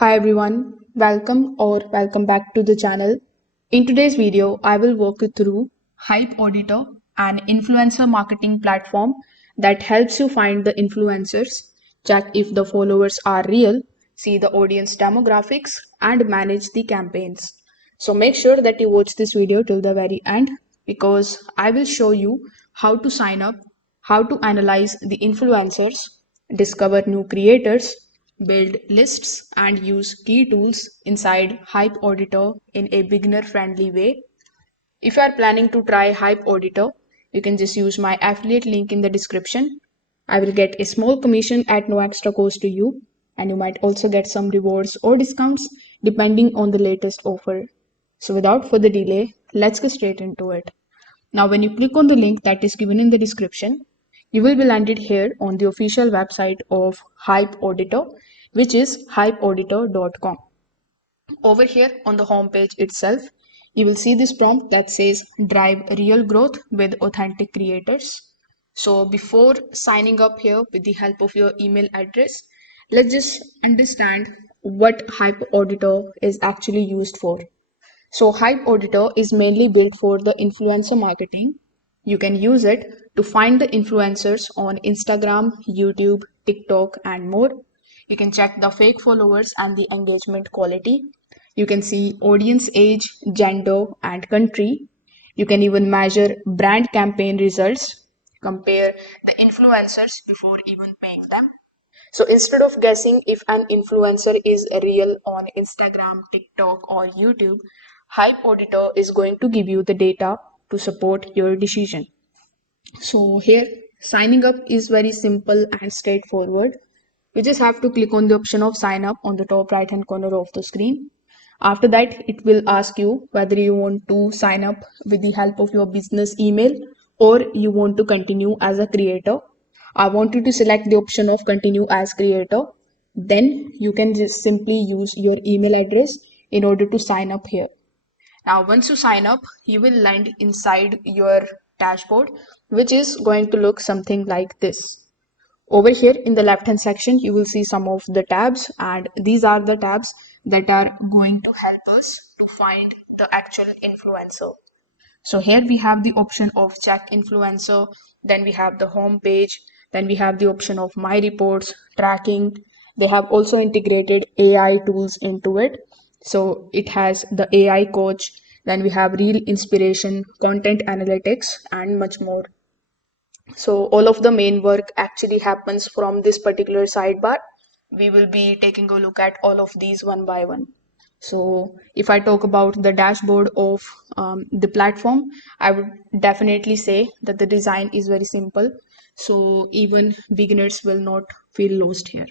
Hi everyone, welcome back to the channel. In today's video, I will walk you through HypeAuditor, an influencer marketing platform that helps you find the influencers, check if the followers are real, see the audience demographics, and manage the campaigns. So make sure that you watch this video till the very end because I will show you how to sign up, how to analyze the influencers, discover new creators, build lists, and use key tools inside HypeAuditor in a beginner-friendly way. If you are planning to try HypeAuditor, you can just use my affiliate link in the description. I will get a small commission at no extra cost to you, and you might also get some rewards or discounts depending on the latest offer. So without further delay, let's get straight into it. Now, when you click on the link that is given in the description, you will be landed here on the official website of HypeAuditor, which is hypeauditor.com. Over here on the home page itself, you will see this prompt that says drive real growth with authentic creators. So before signing up here with the help of your email address, let's just understand what HypeAuditor is actually used for. So HypeAuditor is mainly built for the influencer marketing. You can use it to find the influencers on Instagram, YouTube, TikTok, and more. You can check the fake followers and the engagement quality. You can see audience age, gender, and country. You can even measure brand campaign results, compare the influencers before even paying them. So instead of guessing if an influencer is real on Instagram, TikTok, or YouTube, HypeAuditor is going to give you the data to support your decision. So here, signing up is very simple and straightforward. You just have to click on the option of sign up on the top right hand corner of the screen. After that, it will ask you whether you want to sign up with the help of your business email or you want to continue as a creator. I want you to select the option of continue as creator. Then you can just simply use your email address in order to sign up here. Now, once you sign up, you will land inside your dashboard, which is going to look something like this. Over here in the left hand section, you will see some of the tabs, and these are the tabs that are going to help us to find the actual influencer. So here we have the option of check influencer, then we have the home page, then we have the option of my reports, tracking. They have also integrated AI tools into it. So it has the AI coach, then we have real inspiration, content analytics, and much more. So all of the main work actually happens from this particular sidebar. We will be taking a look at all of these one by one. So if I talk about the dashboard of the platform, I would definitely say that the design is very simple. So even beginners will not feel lost here.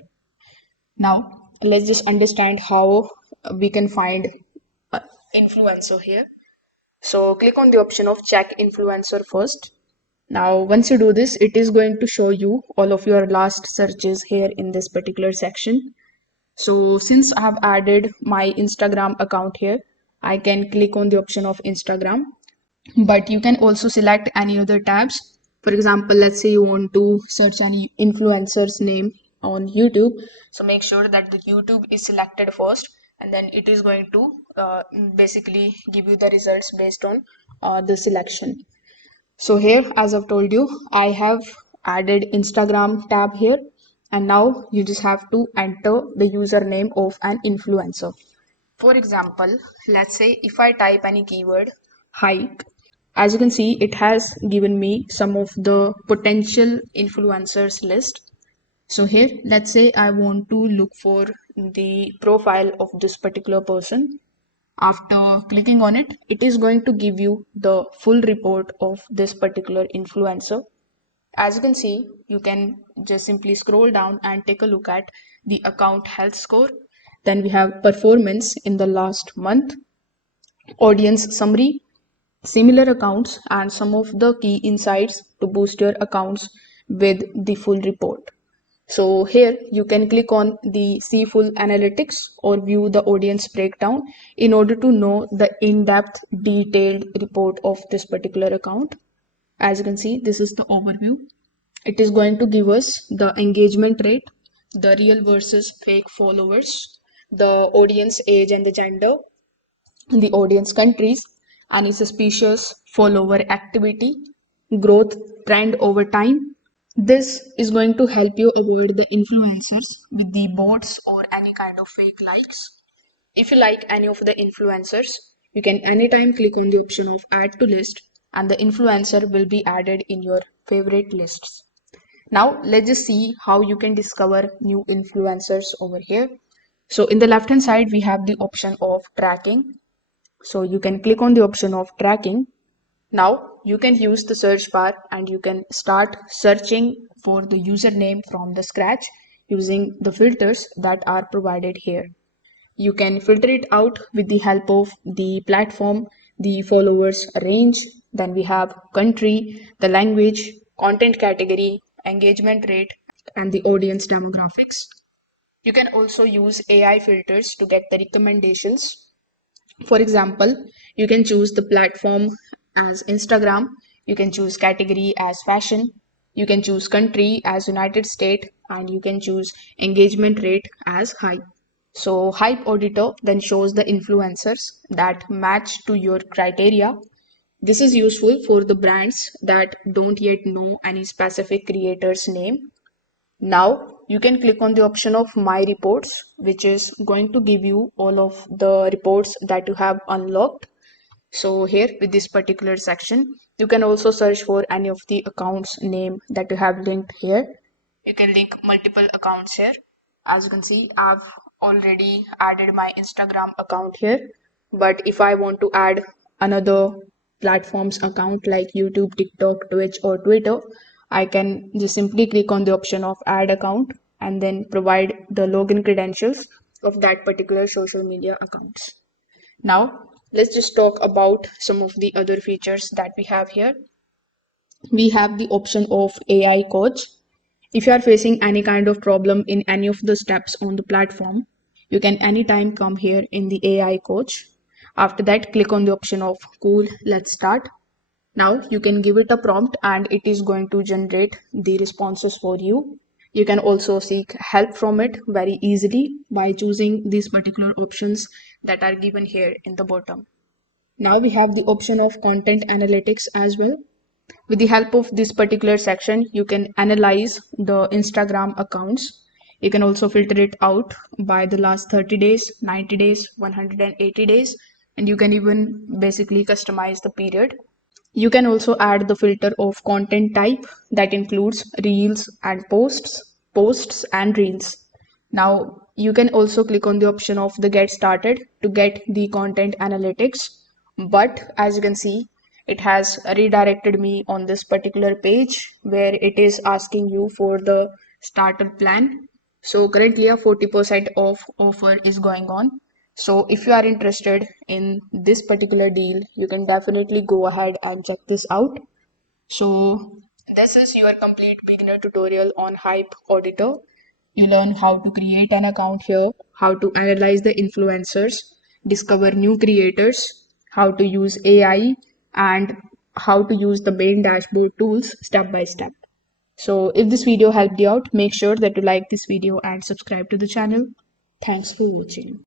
Now, let's just understand how we can find an influencer here. So click on the option of check influencer first. Now, once you do this, it is going to show you all of your last searches here in this particular section. So since I have added my Instagram account here, I can click on the option of Instagram, but you can also select any other tabs. For example, let's say you want to search any influencer's name on YouTube. So make sure that the YouTube is selected first, and then it is going to basically give you the results based on the selection. So here, as I've told you, I have added Instagram tab here, and now you just have to enter the username of an influencer. For example, let's say if I type any keyword hike, as you can see, it has given me some of the potential influencers list. So here, let's say I want to look for the profile of this particular person. After clicking on it, it is going to give you the full report of this particular influencer. As you can see, you can just simply scroll down and take a look at the account health score. Then we have performance in the last month, audience summary, similar accounts, and some of the key insights to boost your accounts with the full report. So here you can click on the see full analytics or view the audience breakdown in order to know the in-depth detailed report of this particular account. As you can see, this is the overview. It is going to give us the engagement rate, the real versus fake followers, the audience age and the gender, the audience countries, any suspicious follower activity, growth trend over time. This is going to help you avoid the influencers with the bots or any kind of fake likes. If you like any of the influencers, you can anytime click on the option of add to list and the influencer will be added in your favorite lists. Now let's just see how you can discover new influencers over here. So in the left hand side, we have the option of tracking. So you can click on the option of tracking. Now you can use the search bar and you can start searching for the username from the scratch using the filters that are provided here. You can filter it out with the help of the platform, the followers range, then we have country, the language, content category, engagement rate, and the audience demographics. You can also use AI filters to get the recommendations. For example, you can choose the platform as Instagram, you can choose category as fashion, you can choose country as United States, and you can choose engagement rate as high. So HypeAuditor then shows the influencers that match to your criteria. This is useful for the brands that don't yet know any specific creator's name. Now you can click on the option of My Reports, which is going to give you all of the reports that you have unlocked. So here with this particular section, you can also search for any of the accounts name that you have linked here. You can link multiple accounts here. As you can see, I've already added my Instagram account here. But if I want to add another platform's account like YouTube, TikTok, Twitch, or Twitter, I can just simply click on the option of add account and then provide the login credentials of that particular social media accounts. Now, let's just talk about some of the other features that we have here. We have the option of AI coach. If you are facing any kind of problem in any of the steps on the platform, you can anytime come here in the AI coach. After that, click on the option of cool, let's start. Now you can give it a prompt and it is going to generate the responses for you. You can also seek help from it very easily by choosing these particular options that are given here in the bottom. Now we have the option of content analytics as well. With the help of this particular section, you can analyze the Instagram accounts. You can also filter it out by the last 30 days, 90 days, 180 days, and you can even basically customize the period. You can also add the filter of content type that includes reels and posts and reels. Now you can also click on the option of the get started to get the content analytics. But as you can see, it has redirected me on this particular page where it is asking you for the starter plan. So currently a 40% off offer is going on. So if you are interested in this particular deal, you can definitely go ahead and check this out. So this is your complete beginner tutorial on Hype Auditor. You learn how to create an account here, how to analyze the influencers, discover new creators, how to use AI, and how to use the main dashboard tools step by step. So if this video helped you out, make sure that you like this video and subscribe to the channel. Thanks for watching.